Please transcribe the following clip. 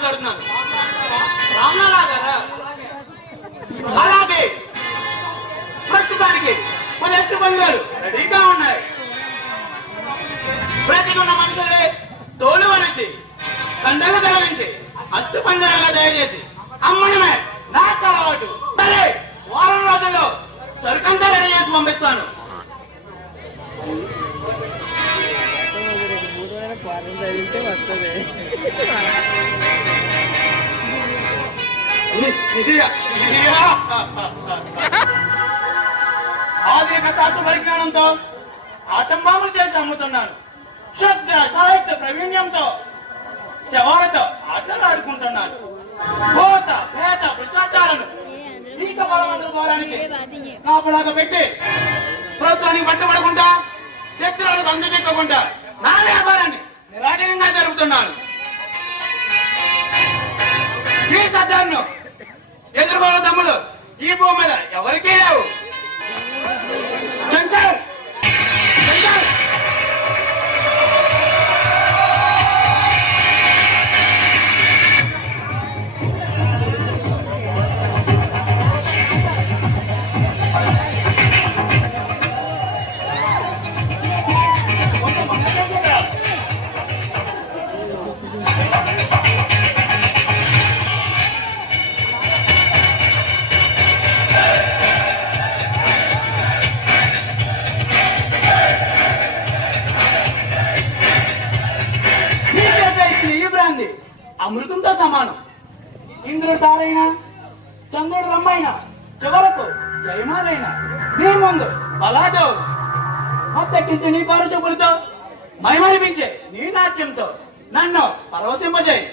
మాట్లాడుతున్నాను. రామలా గారా? అలాగే ప్రస్తుతానికి మన ఎస్టు బంధువులు రెడీగా ఉన్నాయి. బ్రతికున్న మనుషులే తోలు వరించి కండలు తరలించి అస్తు పంజరంగా దయచేసి అమ్మడమే నాకు అలవాటు. సరే, వారం రోజుల్లో సరుకంతా రెడీ చేసి పంపిస్తాను. ఆధునిక శాస్త్ర పరిజ్ఞానంతో ఆటంబాములు చేసి అమ్ముతున్నాను. క్షుద్ర సాహిత్య ప్రావీణ్యంతో శవాలతో ఆటలు ఆడుకుంటున్నాను. భూత పేద భ్రష్టాచారాలను కాపలాగా పెట్టి ప్రభుత్వానికి పట్టుబడకుండా శత్రువులకు అందజెక్కకుండా నా వ్యాపారాన్ని నిరాటంగా జరుపుతున్నాను. ఈ సత్యాన్ని ఎదుర్కోవడం తమ్ముడు ఈ భూమి మీద ఎవరికీ లేవు. శంకర్ శంకర్ అమృతంతో సమానం. ఇంద్రుడు తారైనా చంద్రుడు రమ్మైనా చివరకు జయమాలైనా నీ ముందు బలాదో మత్తెక్కించి నీ కారు చూపులతో మైమరిపించే నీ నాట్యంతో నన్ను పరవశింపజేయి.